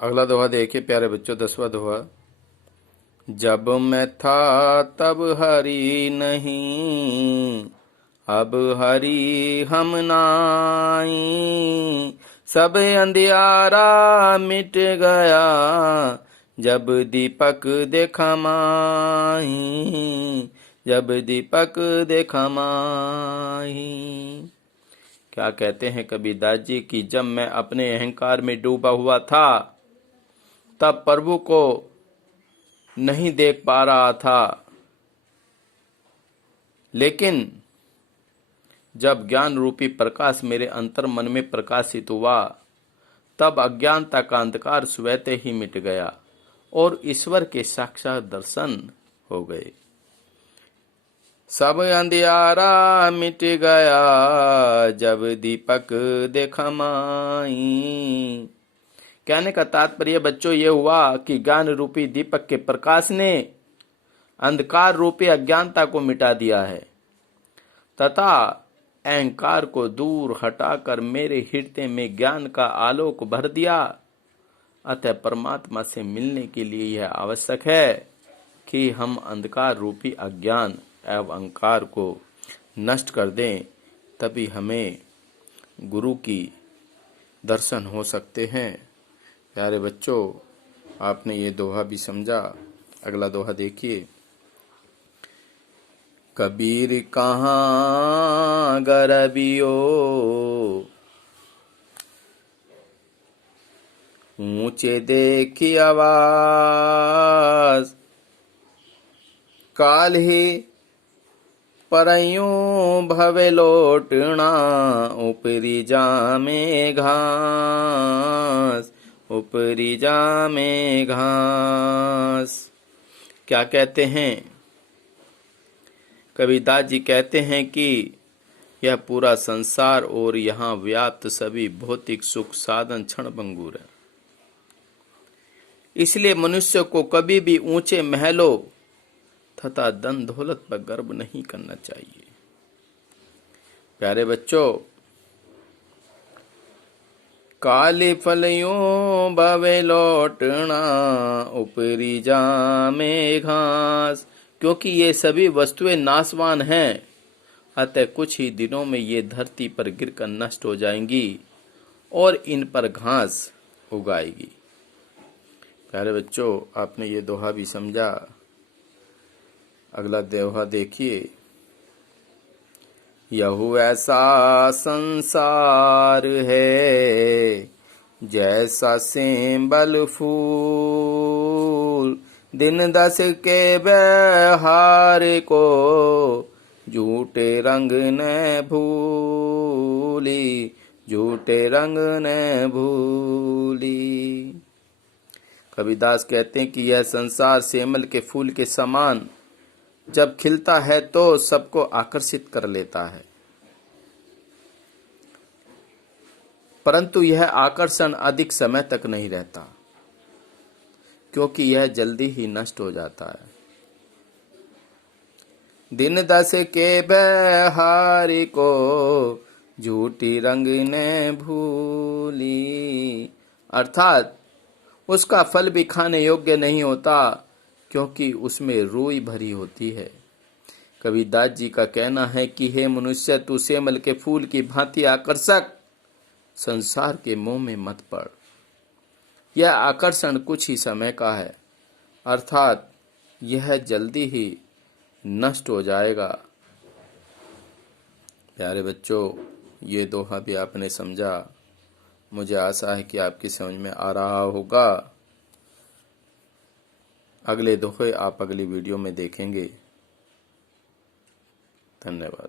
अगला दोहा देखिए प्यारे बच्चों, 10वां दोहा। जब मैं था तब हरि नहीं, अब हरि हम नाई। सब अंधियारा मिट गया, जब दीपक देखा माही। जब दीपक देखा माही। क्या कहते हैं कबीरदास जी कि जब मैं अपने अहंकार में डूबा हुआ था तब प्रभु को नहीं देख पा रहा था, लेकिन जब ज्ञान रूपी प्रकाश मेरे अंतर मन में प्रकाशित हुआ तब अज्ञानता का अंधकार स्वतः ही मिट गया और ईश्वर के साक्षात दर्शन हो गए। सब अंधियारा मिट गया, जब दीपक देखा माई। कहने का तात्पर्य बच्चों ये हुआ कि ज्ञान रूपी दीपक के प्रकाश ने अंधकार रूपी अज्ञानता को मिटा दिया है तथा अहंकार को दूर हटाकर मेरे हृदय में ज्ञान का आलोक भर दिया। अतः परमात्मा से मिलने के लिए यह आवश्यक है कि हम अंधकार रूपी अज्ञान एवं अहंकार को नष्ट कर दें, तभी हमें गुरु की दर्शन हो सकते हैं। प्यारे बच्चों, आपने ये दोहा भी समझा। अगला दोहा देखिए। कबीर कहाँ गरबियो, ऊंचे देखी आवाज। काल ही परयों भवे लोटना, ऊपरी जामे घास। ऊपरी जामे घास। क्या कहते हैं कबीरदास जी? कहते हैं कि यह पूरा संसार और यहाँ व्याप्त सभी भौतिक सुख साधन क्षण भंगुर है। इसलिए मनुष्य को कभी भी ऊंचे महलों तथा धन दौलत पर गर्व नहीं करना चाहिए। प्यारे बच्चों, काले फलियों भवे लौटना, ऊपरी जामे घास। क्योंकि ये सभी वस्तुएं नाशवान हैं, अतः कुछ ही दिनों में ये धरती पर गिरकर नष्ट हो जाएंगी और इन पर घास उगाएगी। प्यारे बच्चों, आपने ये दोहा भी समझा। अगला दोहा देखिए। यहू ऐसा संसार है, जैसा सेंबल फूल। दिन दस के बहार को, झूठे रंग न भूली। झूठे रंग न भूली। कबीरदास कहते हैं कि यह संसार सेमल के फूल के समान जब खिलता है तो सबको आकर्षित कर लेता है, परंतु यह आकर्षण अधिक समय तक नहीं रहता, क्योंकि यह जल्दी ही नष्ट हो जाता है। दिन दस के बहारी को, झूठी रंग ने भूली। अर्थात उसका फल भी खाने योग्य नहीं होता, क्योंकि उसमें रूई भरी होती है। कबीरदास जी का कहना है कि हे मनुष्य, तू सेमल के फूल की भांति आकर्षक संसार के मोह में मत पड़। यह आकर्षण कुछ ही समय का है, अर्थात यह जल्दी ही नष्ट हो जाएगा। प्यारे बच्चों, ये दोहा भी आपने समझा। मुझे आशा है कि आपकी समझ में आ रहा होगा। अगले दोहे आप अगली वीडियो में देखेंगे। धन्यवाद।